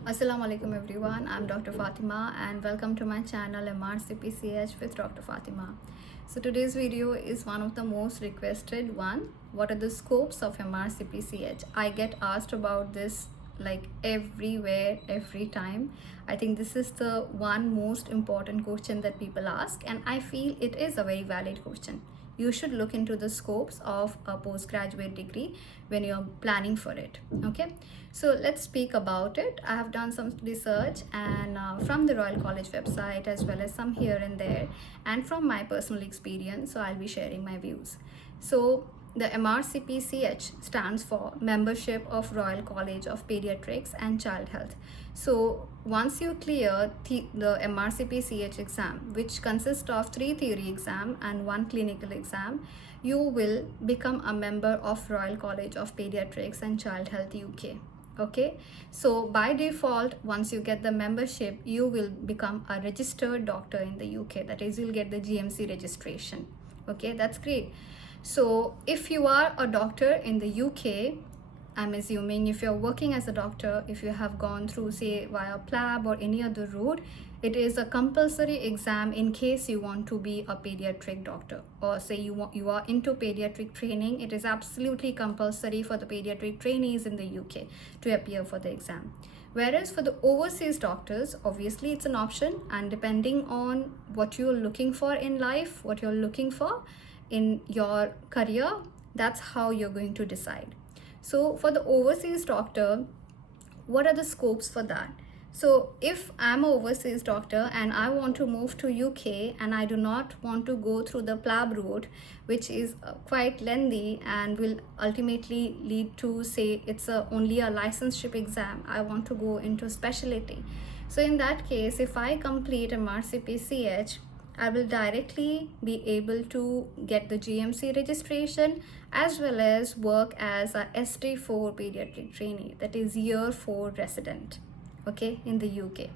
Assalamu alaikum everyone, I'm Dr. Fatima and welcome to my channel MRCPCH with Dr. Fatima. So today's video is one of the most requested one. What are the scopes of MRCPCH? I get asked about this like everywhere, every time. I think this is the one most important question that people ask, and I feel it is a very valid question. You should look into the scopes of a postgraduate degree when you're planning for it. Okay, so let's speak about it. I have done some research and from the Royal College website as well as some here and there, and from my personal experience, so I'll be sharing my views. So the MRCPCH stands for Membership of Royal College of Pediatrics and Child Health. So once you clear the MRCPCH exam, which consists of 3 theory exam and 1 clinical exam, you will become a member of Royal College of Pediatrics and Child Health UK. Okay, so by default, once you get the membership, you will become a registered doctor in the UK. That is, you'll get the GMC registration. Okay, that's great. So if you are a doctor in the UK, I'm assuming if you're working as a doctor, if you have gone through say via PLAB or any other route, it is a compulsory exam in case you want to be a pediatric doctor, or say you are into pediatric training. It is absolutely compulsory for the pediatric trainees in the UK to appear for the exam. Whereas for the overseas doctors, obviously it's an option, and depending on what you're looking for in life, what you're looking for in your career, that's how you're going to decide. So for the overseas doctor, what are the scopes for that? So if I'm an overseas doctor and I want to move to UK and I do not want to go through the PLAB route, which is quite lengthy and will ultimately lead to say it's only a licenseship exam, I want to go into specialty. So in that case, if I complete MRCPCH, I will directly be able to get the GMC registration as well as work as a SD4 pediatric trainee, that is year 4 resident, okay, in the UK.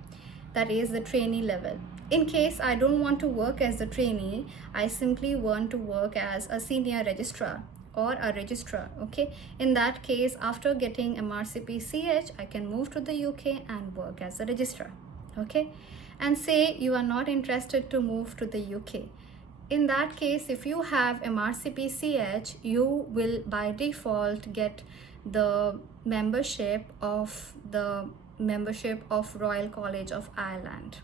That is the trainee level. In case I don't want to work as a trainee, I simply want to work as a senior registrar or a registrar. Okay, in that case, after getting MRCPCH, I can move to the UK and work as a registrar. Okay, and say you are not interested to move to the UK. In that case, if you have MRCPCH, you will by default get the membership of Royal College of Ireland.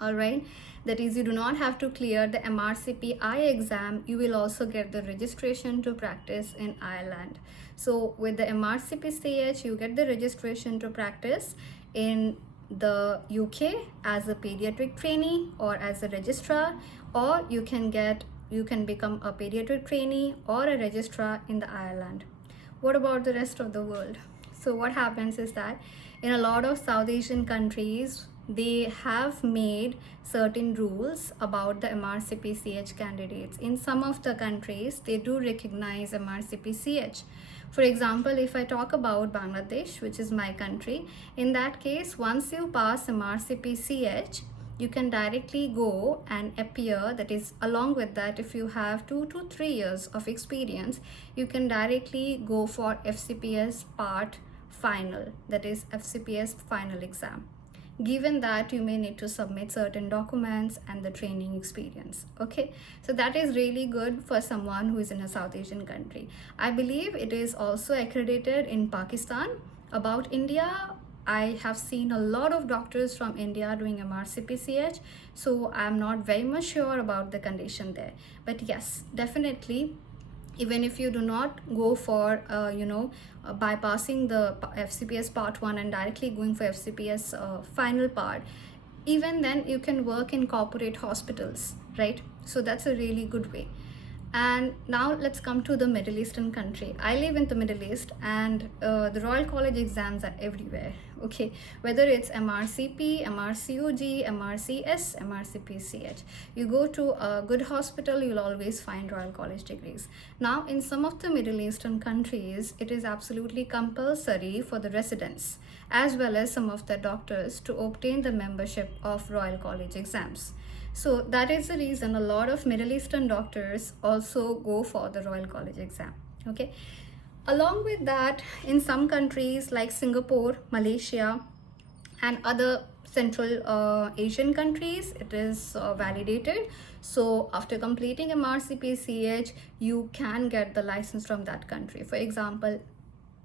All right, that is, you do not have to clear the MRCPI exam. You will also get the registration to practice in Ireland. So with the MRCPCH, you get the registration to practice in the UK as a pediatric trainee or as a registrar, or you can become a pediatric trainee or a registrar in the Ireland. What about the rest of the world? So what happens is that in a lot of South Asian countries, they have made certain rules about the MRCPCH candidates. In some of the countries, they do recognize MRCPCH. For example, if I talk about Bangladesh, which is my country, in that case, once you pass MRCPCH, you can directly go and appear. That is, along with that, if you have 2 to 3 years of experience, you can directly go for FCPS part final, that is FCPS final exam. Given that you may need to submit certain documents and the training experience. Okay, so that is really good for someone who is in a South Asian country. I believe it is also accredited in Pakistan. About India, I have seen a lot of doctors from India doing MRCPCH, so I'm not very much sure about the condition there. But yes, definitely, even if you do not go for bypassing the FCPS part 1 and directly going for FCPS final part, even then you can work in corporate hospitals, right? So that's a really good way. And now let's come to the Middle Eastern country. I live in the Middle East, and the Royal College exams are everywhere. Okay, whether it's MRCP, MRCOG, MRCS, MRCPCH, you go to a good hospital, you'll always find Royal College degrees. Now in some of the Middle Eastern countries, it is absolutely compulsory for the residents as well as some of the doctors to obtain the membership of Royal College exams. So that is the reason a lot of Middle Eastern doctors also go for the Royal College exam. Okay, along with that, in some countries like Singapore, Malaysia, and other Central Asian countries it is validated. So after completing MRCPCH, you can get the license from that country. For example,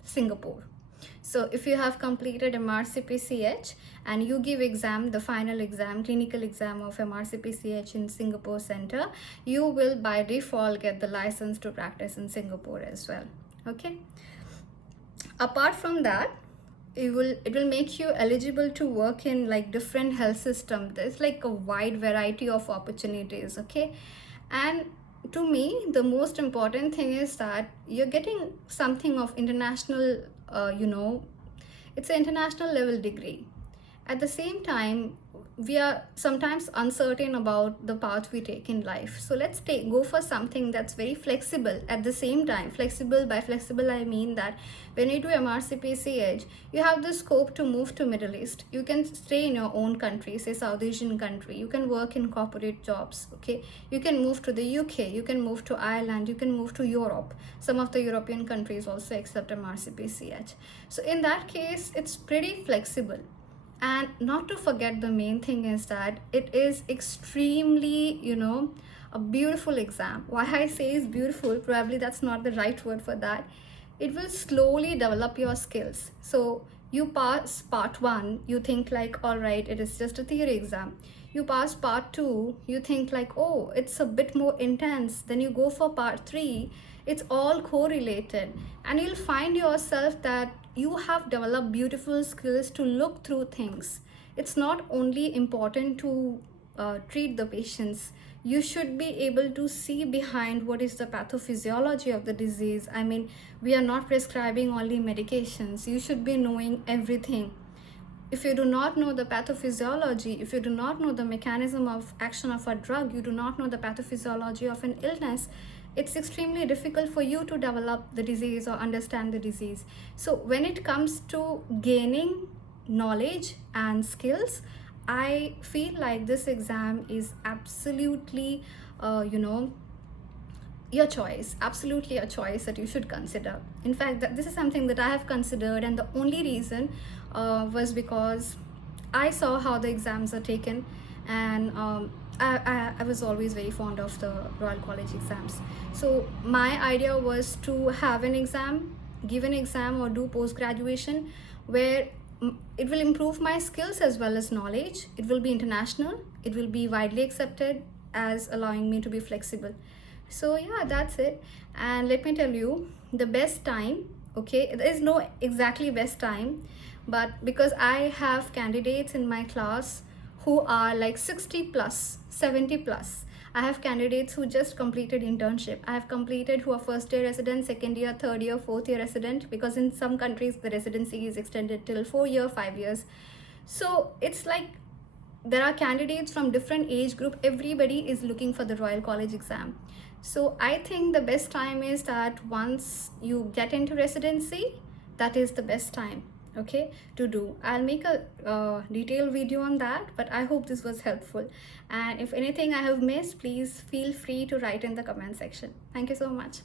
Singapore. So if you have completed MRCPCH and you give exam, the final exam, clinical exam of MRCPCH in Singapore Center, you will by default get the license to practice in Singapore as well. Okay. Apart from that, it will make you eligible to work in like different health system. There's like a wide variety of opportunities. Okay. And to me, the most important thing is that you're getting something of international, it's an international level degree. At the same time, we are sometimes uncertain about the path we take in life. So let's go for something that's very flexible. At the same time, flexible, by flexible I mean that when you do MRCPCH, you have the scope to move to Middle East. You can stay in your own country, say South Asian country. You can work in corporate jobs. Okay, you can move to the UK, you can move to Ireland, you can move to Europe. Some of the European countries also accept MRCPCH. So in that case, it's pretty flexible. And not to forget, the main thing is that it is extremely, a beautiful exam. Why I say is beautiful, probably that's not the right word for that. It will slowly develop your skills. So you pass part 1, you think like, all right, it is just a theory exam. You pass part 2, you think like, oh, it's a bit more intense. Then you go for part 3, it's all correlated, and you'll find yourself that you have developed beautiful skills to look through things. It's not only important to treat the patients. You should be able to see behind what is the pathophysiology of the disease. I mean, we are not prescribing only medications. You should be knowing everything. If you do not know the pathophysiology, if you do not know the mechanism of action of a drug, you do not know the pathophysiology of an illness, it's extremely difficult for you to develop the disease or understand the disease. So when it comes to gaining knowledge and skills, I feel like this exam is absolutely, your choice, absolutely a choice that you should consider. In fact, this is something that I have considered, and the only reason was because I saw how the exams are taken, and I was always very fond of the Royal College exams. So my idea was to have an exam, give an exam or do post-graduation where it will improve my skills as well as knowledge. It will be international. It will be widely accepted as allowing me to be flexible. So yeah, that's it. And let me tell you, the best time, okay, there is no exactly best time, but because I have candidates in my class who are like 60 plus, 70 plus. I have candidates who just completed internship. I have completed who are first year resident, second year, third year, fourth year resident, because in some countries the residency is extended till 4 years, 5 years. So it's like there are candidates from different age group. Everybody is looking for the Royal College exam. So I think the best time is that once you get into residency, that is the best time, okay, to do. I'll make a detailed video on that, but I hope this was helpful. And if anything I have missed, please feel free to write in the comment section. Thank you so much.